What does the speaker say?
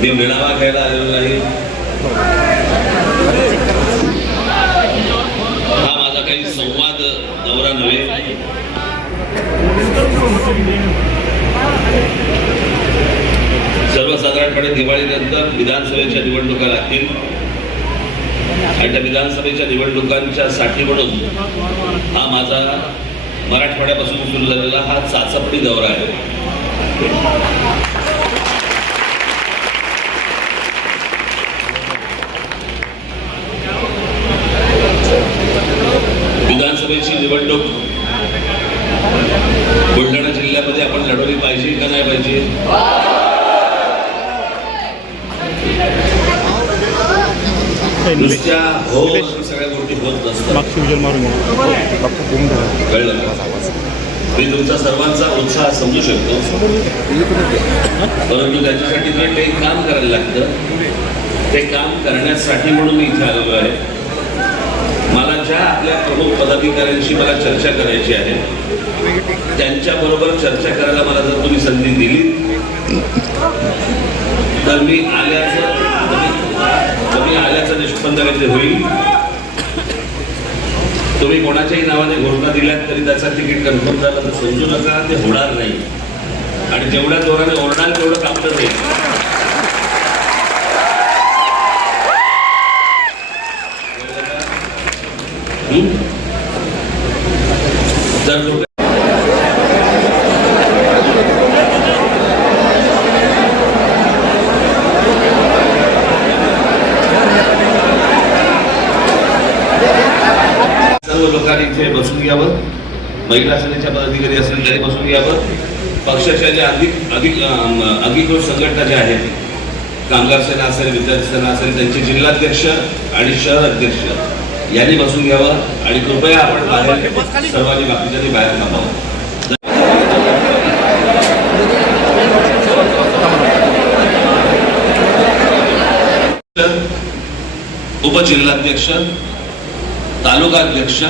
मी मेळावा घ्यायला आलेलो नाही. हा माझा काही संवाद दौरा नव्हे. सर्वसाधारणपणे दिवाळीनंतर विधानसभेच्या निवडणुका लागतील. आणि त्या विधानसभेच्या निवडणुकांच्या साठी म्हणून हा माझा मराठवाड्यापासून सुरू झालेला हा चाचपणी दौरा आहे. विधानसभेची निवडणूक. बुलढाणा जिल्ह्यामध्ये आपण लढवली पाहिजे का नाही पाहिजे? नुसत्या हो सगळ्या गोष्टी होत नसतात. कळलं? मी तुमचा सर्वांचा उत्साह समजू शकतो. परंतु त्याच्यासाठी जे काही काम करायला लागतं. ते काम करण्यासाठी म्हणून मी इथे आलेलो आहे. माझ्या आपल्या प्रमुख पदाधिकाऱ्यांशी मला चर्चा करायची आहे. त्यांच्याबरोबर चर्चा करायला मला जर तुम्ही संधी दिली तर मी आल्याचं तुम्ही मी आल्याचं निष्पन्न काहीतरी होईल. तुम्ही कोणाच्याही नावाने घोषणा दिल्यात तरी त्याचा तिकीट कन्फर्म झाला तर समजू नका ते होणार नाही. आणि जेवढ्या जोराने ओरडाल तेवढं कापलं नाही जर सर्व लोकांनी इथे बसून घ्यावं. महिला सेनेच्या पदाधिकारी असतील त्यांनी बसून घ्यावं. पक्षाच्या ज्या अधिक अधिक अधिकृत संघटना ज्या आहेत कामगार सेना असेल विद्यार्थी सेना असेल त्यांचे जिल्हाध्यक्ष आणि शहर अध्यक्ष यांनी बसून घ्यावं आणि कृपया आपण बाहेर सर्वांनी बाकीच्यांनी बाहेर थांबावं उपजिल्हाध्यक्ष तालुकाध्यक्ष